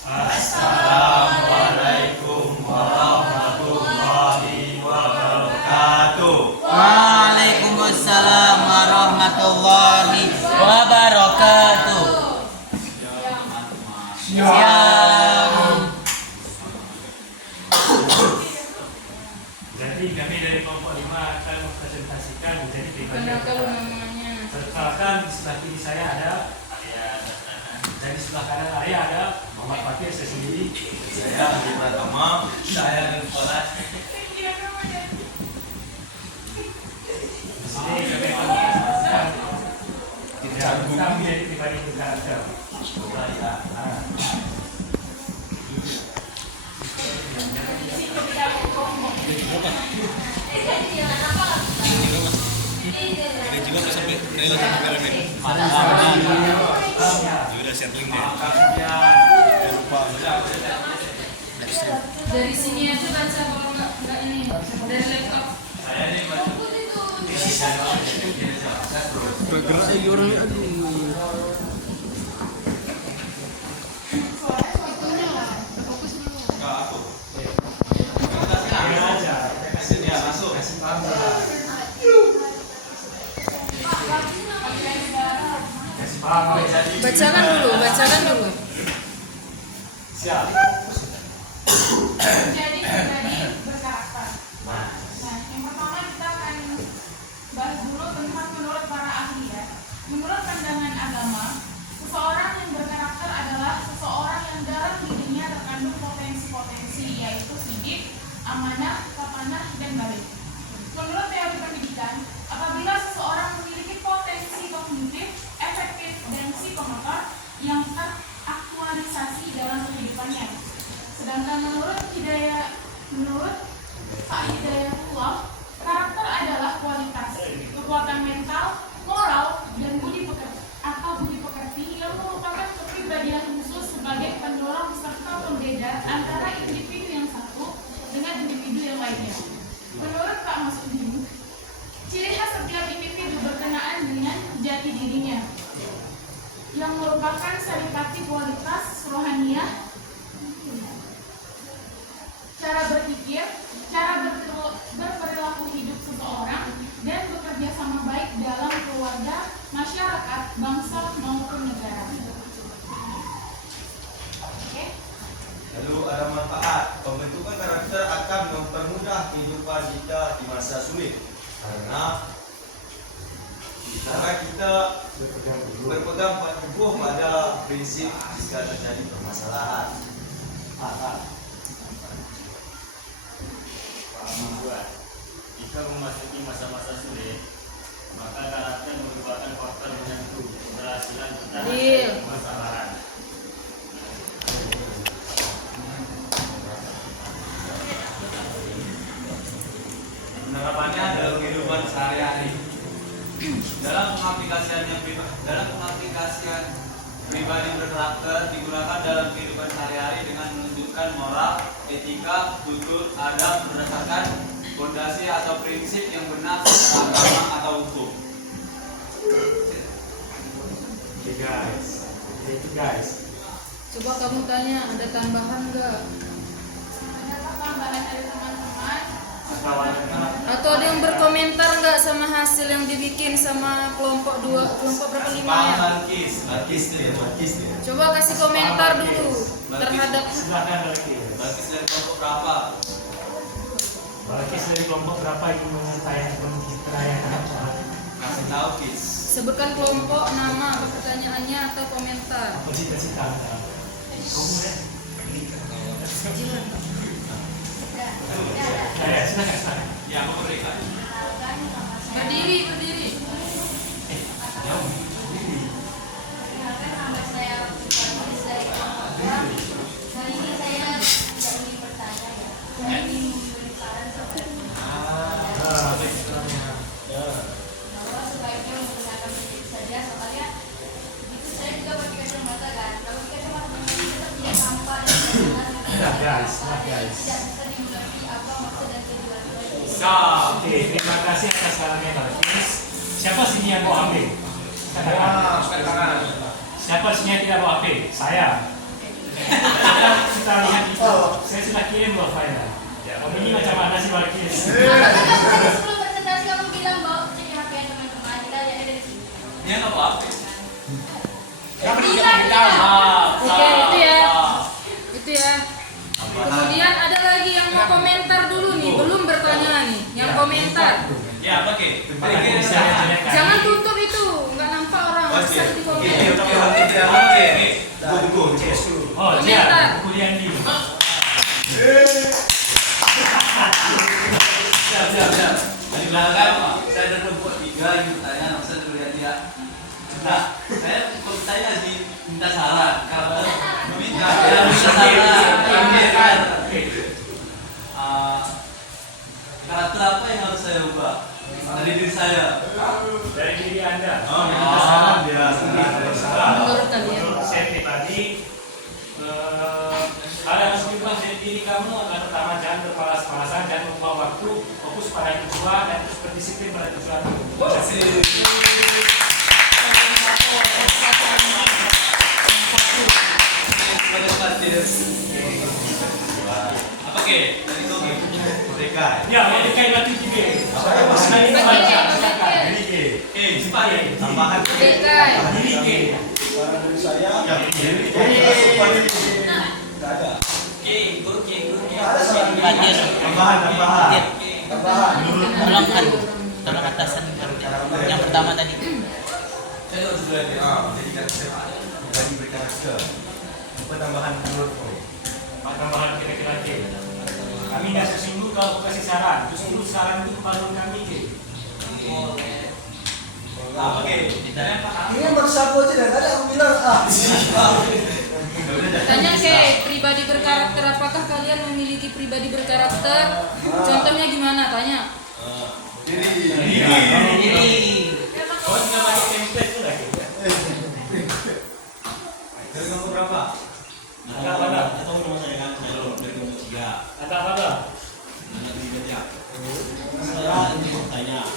Assalamualaikum warahmatullahi wabarakatuh. Waalaikumsalam warahmatullahi wabarakatuh. Siang. Jadi kami dari kelompok 5 akan mempresentasikan menjadi pribadi sertakan di sebelah kiri saya ada Arya dan di sebelah kanan Arya ada Muhammad Fakir, saya sendiri, Saya Andi Pratama. Saya Nurfala. di sini kami akan mempresentasikan kita menjadi pribadi berkarakter. Dari sini aja baca kalau nggak ini dari laptop. Bacakan dulu. Siap. Jadi pribadi berkarakter. Nah, yang pertama kita akan bahas dulu tentang menurut para ahli ya. Menurut pandangan agama, seseorang yang berkarakter adalah seseorang yang dalam dirinya terkandung potensi-potensi, yaitu sidik, amanah, papanah, dan baik. Menurut teori pendidikan, apabila seseorang memiliki potensi kognitif, efektif, dan psikomotor yang teraktualisasi dalam kehidupannya. Sedangkan menurut Pak Hidayatullah, karakter adalah kualitas, kekuatan mental, moral, dan budi pekerti yang merupakan kepribadian khusus sebagai pendorong serta pembeda antara individu yang satu dengan individu yang lainnya. Menurut Pak Masudin, ciri khas setiap individu berkenaan dengan jati dirinya, yang merupakan saripati kualitas rohaniah, cara berpikir, cara berperilaku hidup seseorang, dan bekerja sama baik dalam keluarga, masyarakat, bangsa, maupun negara. Oke? Lalu ada manfaat. Pembentukan karakter akan mempermudah kehidupan kita di masa sulit karena kita berpegang teguh pada prinsip jika terjadi permasalahan. Jika memasuki masa-masa sulit, maka karakter merupakan faktor penentu keberhasilan menghadapi permasalahan. Penerapannya dalam kehidupan sehari-hari. Dalam pengaplikasian pribadi berkarakter digunakan dalam kehidupan sehari-hari dengan menunjukkan moral, etika, tutur, adab berdasarkan fondasi atau prinsip yang benar secara agama atau hukum. Guys. Coba kamu tanya, ada tambahan nggak? Ada tambahan dari teman-teman. Atau ada yang berkomentar nggak sama hasil yang dibikin sama kelompok berapa 5 ya? Markis dia. Coba kasih komentar dulu terhadap Silakan Balkis. Markis dari kelompok berapa? Balkis dari kelompok berapa ingin mengutarakan apa? Kasih tahu Kis. sebutkan kelompok, nama, apa pertanyaannya atau komentar. Apa cita-cita Anda? Silakan. Ya, aku berikan. Berdiri. Guys. Oke, terima kasih atas sarannya Balkis. Siapa sini yang mau ambil? Katakan. Siapa sini yang tidak mau HP? Saya. tadi sebelum presentasi kamu bilang bahwa cek HP teman-teman kita lihat dari sini. Dia nggak apa-apa. Oke, itu ya. Itu ya. Kemudian ada lagi yang mau komentar dulu nih, belum bertanya nih, yang komentar. Ya, apa ke? Jangan tutup itu, nggak nampak orang bisa di komen. Oh, Komentar. siap. Buku Yandi. Siap. Di belakang saya ada kelompok 3 yang bertanya, saya dulu lihat dia. Nah, saya lagi minta saran. Kalau minta saran, karakter apa yang harus saya ubah dari diri saya? Dari diri Anda. Menurut kalian? Menurut saya pribadi, hal yang harus diubah dari diri kamu adalah pertama jangan bermalas-malasan dan membuang waktu, fokus pada tujuan dan terus berdisiplin pada tujuan. Apa ke? Dari itu mereka. Ya, mereka yang nanti juga. Ini baca, silakan. Tambahan. Dekai. Diri ke. Tambahan. Tolong atasan yang pertama tadi. Saya harus belajar menjadikan berani berkarakter. Tambahan menurutmu? Tambahan kira-kira ke. Kami tidak sesungguh kalau kasih saran, justru saran itu membangun kami ke. Apa ke? Ini maksa aku aja dan ada aku bilang Tanya ke pribadi berkarakter, apakah kalian memiliki pribadi berkarakter? Contohnya gimana? Tanya. Diri. Oh, tidak pakai template itu lagi. Dari nomor berapa? Agak mana? Atau nomor saya kan? Saya dari nomor 3. Agak mana? Anak libatnya. Saya ingin bertanya,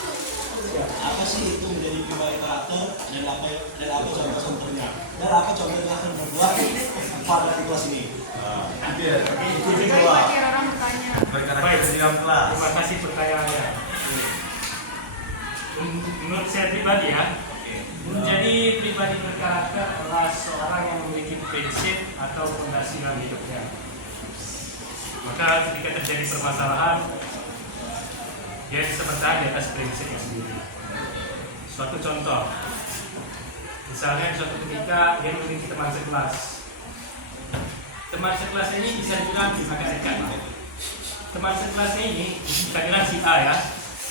apa sih itu menjadi pribadi karakter dan apa contoh-contohnya? Dan apa contoh yang akan membuat pada di kelas ini? Itu kedua. Orang bertanya. Baik, terima kasih pertanyaannya. Menurut saya pribadi ya, menjadi pribadi berkarakter adalah seorang yang memiliki prinsip atau fondasi dalam hidupnya. Maka ketika terjadi permasalahan, dia bisa bertahan di atas prinsipnya sendiri. Suatu contoh, misalnya di suatu ketika dia memiliki teman sekelas. Teman sekelasnya ini bisa dibilang agak dekat. Teman sekelasnya ini kita bilang si A ya.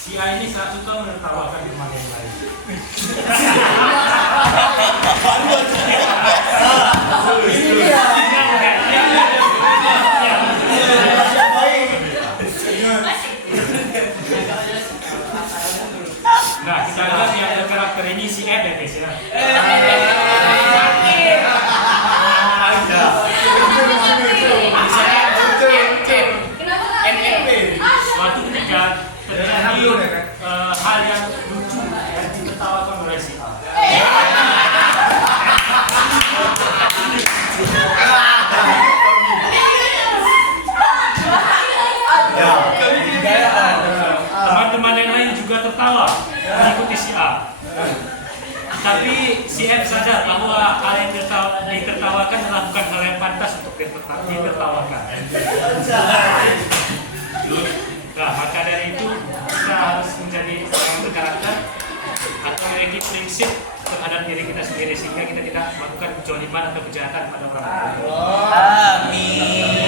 Si A ini sangat suka menertawakan teman yang lain. Nah, kita lihat yang berkarakter ini si F ya guys ya. Suatu ketika terjadi hal yang lucu yang ditertawakan oleh si A. Teman-teman yang lain juga tertawa mengikuti si A. Tapi si F sadar bahwa hal yang ditertawakan adalah bukan hal yang pantas untuk ditertawakan. Nah, maka dari itu kita harus menjadi orang yang berkarakter atau memiliki prinsip terhadap diri kita sendiri sehingga kita tidak melakukan kezaliman atau kejahatan pada orang lain. Jadi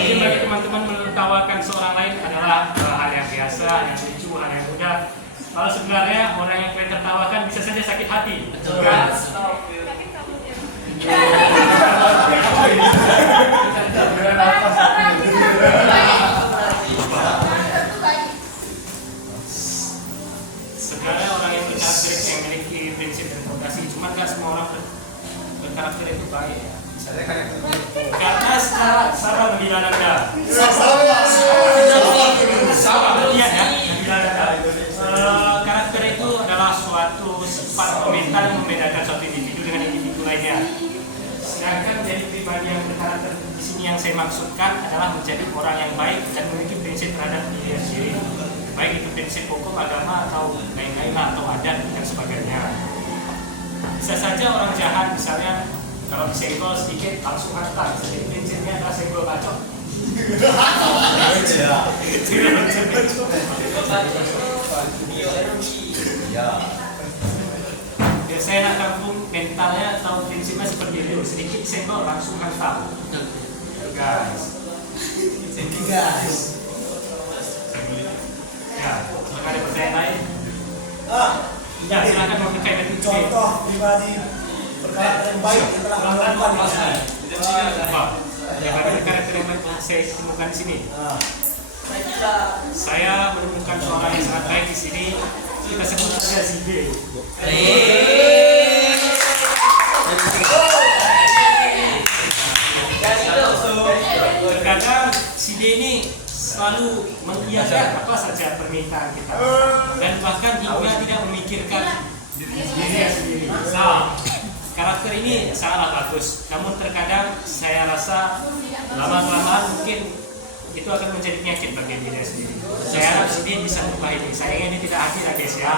Amin. bagi teman-teman menertawakan seorang lain adalah hal yang biasa, yang lucu, hal yang mudah. Kalau sebenarnya orang yang kalian tertawakan bisa saja sakit hati. Bukan? Sebenarnya orang yang berkarakter itu yang memiliki prinsip dan fondasi, cuma nggak semua orang berkarakter itu baik ya. Karena salah membina Anda. Salah berlian ya, membina Anda. Karakter itu adalah suatu sifat komentar yang membedakan suatu individu dengan individu lainnya. Sedangkan menjadi pribadi yang berkarakter di sini sini yang saya maksudkan adalah menjadi orang yang baik dan memiliki prinsip terhadap diri sendiri, baik itu prinsip hukum, agama, atau lain-lain, atau adat dan sebagainya. Bisa saja orang jahat misalnya kalau disenggol sedikit langsung hantam, jadi prinsipnya adalah senggol bacok. Saya nak kampung mentalnya atau prinsipnya seperti itu, sedikit senggol langsung hantam. Guys. Ya, apakah ada pertanyaan lain? Ya, silakan mau berkaitan itu. Contoh pribadi berkarakter yang baik yang telah melakukan. Ya, karakter yang baik saya temukan di sini. Saya menemukan seorang yang sangat baik di sini. Kita sebut saja Zide. Terkadang Zide ini selalu mengiyakan apa saja permintaan kita dan bahkan hingga tidak memikirkan dirinya sendiri. Karakter ini sangatlah bagus, namun terkadang saya rasa lama-kelamaan mungkin itu akan menjadi penyakit bagi diri sendiri. Saya harap Zide bisa merubah ini. Sayangnya ini tidak hadir ya guys ya.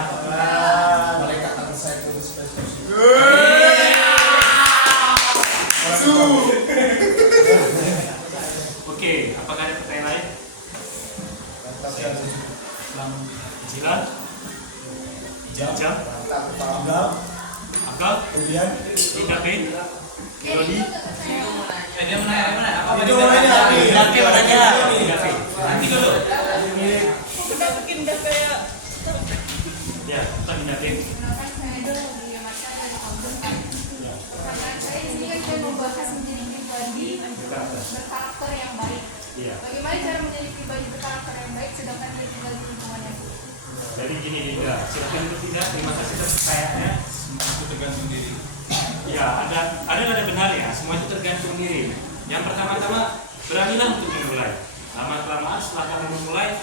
Mereka akan saya tulis spesial. Oke, apakah ada pertanyaan lain? Jilan? Jam? Akal? Kemudian Ika B? Dodi? Dia menanya, apa itu orangnya Nanti orangnya. Nanti dulu. Udah bikin udah kayak Ya, kita Ika B. Kenalkan saya dulu di Mata dari Kampung kan. Karena saya di sini kan kita membahas menjadi pribadi berkarakter yang baik. Iya. Bagaimana cara menjadi pribadi berkarakter yang baik sedangkan dia tinggal di lingkungan yang buruk? Jadi gini Dinda, silakan bertindak. Terima kasih atas pertanyaannya. Itu tergantung diri. Ya, ada benar ya. Semua itu tergantung diri. Yang pertama-tama beranilah untuk memulai. Lama-kelamaan setelah kamu memulai,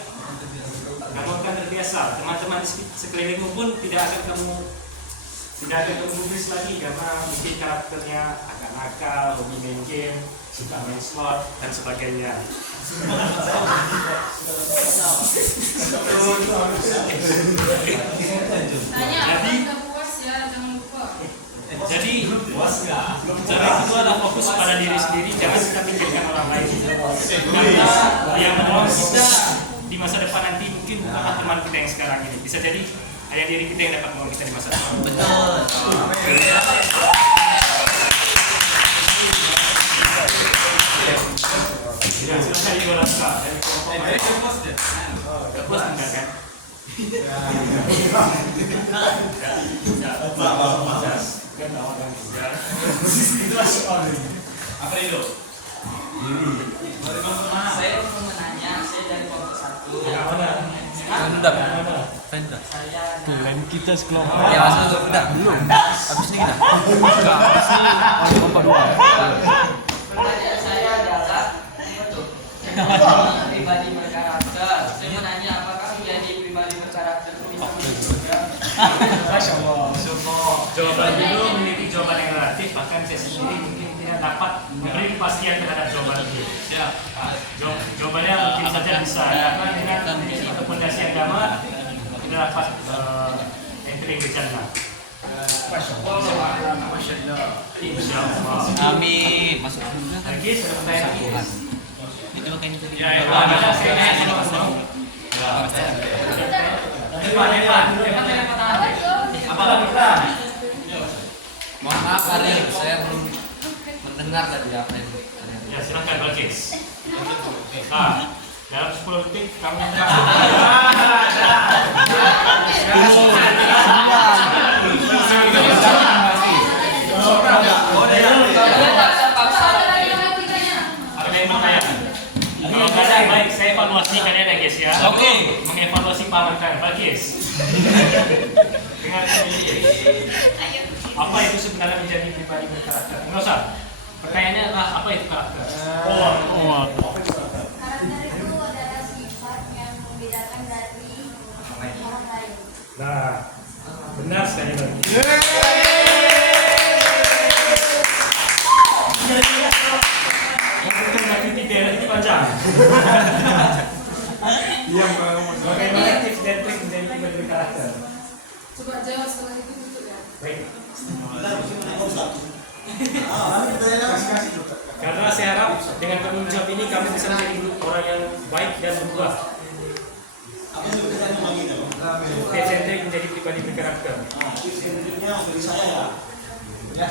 kamu akan terbiasa. Teman-teman di sekelilingmu pun tidak akan kamu gubris lagi karena mungkin karakternya agak nakal, hobi main game, suka main slot dan sebagainya. Tanya apa Jadi- kita puas ya, jangan lupa. Jadi cara kedua adalah fokus pada diri sendiri, jangan kita pikirkan orang lain. Karena yang menolong kita di masa depan nanti mungkin bukanlah teman kita yang sekarang ini. Bisa jadi hanya diri kita yang dapat menolong kita di masa depan. Betul. Ya, silakan Ibu Raska dari kelompok Dari pos deh. Kepus enggak kan? Apa itu? Saya mau menanya, saya dari kelompok 1. Ya, mana? Saya kita sekelompok. Ya, masuk udah belum. Habis ini kita. Habis ini kelompok 2. Pertanyaan saya adalah pribadi berkarakter. Saya mau nanya apakah menjadi pribadi berkarakter itu bisa juga? Masya Allah. Jawaban dulu memiliki jawaban yang relatif, bahkan saya sendiri mungkin tidak dapat memberi kepastian terhadap jawaban itu. Siap. Jawabannya mungkin saja bisa, karena dengan satu fondasi agama kita dapat entering ke jannah. Masya Allah. Insya Allah. Amin. Masuk juga. Lagi sudah pertanyaan lagi? Itu kan itu. Ya, ada saya nanya sama Evan tanya pertanyaan. Apakah kita? Mohon maaf Arif, saya belum mendengar tadi apa itu. Ya, silakan Balkis. Dalam 10 detik kamu ada yang mau tanya? Kalau nggak ada, baik saya evaluasi kalian ya guys ya. Oke. Mengevaluasi paman kalian, Balkis. Dengar apa itu sebenarnya menjadi pribadi berkarakter? Nggak usah. Pertanyaannya adalah apa itu karakter? Karakter itu adalah sifat yang membedakan dari orang lain. Nah, benar sekali lagi. Untuk panjang. Bagaimana tips dan trik menjadi pribadi berkarakter? Coba jawab setelah itu tutup ya. Baik. Kasih. Karena saya harap dengan tanggung jawab ini kami bisa menjadi orang yang baik dan berbuat. Apa yang kita tanya lagi dong? Tips dan trik menjadi pribadi berkarakter. Nah, tips dan triknya dari saya ya. Ya.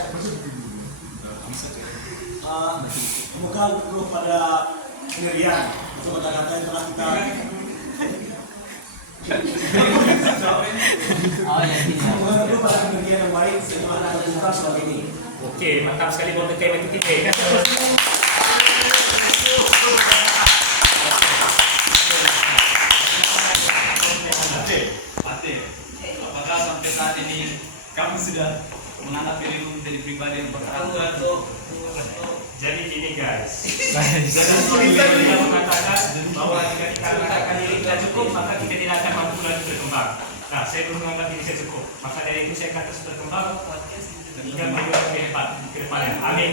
Memegang teguh pada pendirian atau kata-kata yang telah kita memegang teguh pada pendirian yang baik yang telah kita lakukan selama ini. Oke, mantap sekali buat tema titik. Fatih, apakah sampai saat ini kamu sudah menganggap dirimu menjadi pribadi yang berkarakter? Jadi gini guys, jangan kita mengatakan bahwa jika kita mengatakan diri kita cukup, maka kita tidak akan mampu lagi berkembang. Nah, saya belum menganggap diri saya cukup, maka dari itu saya akan terus berkembang hingga menjadi lebih hebat ke depannya. Amin.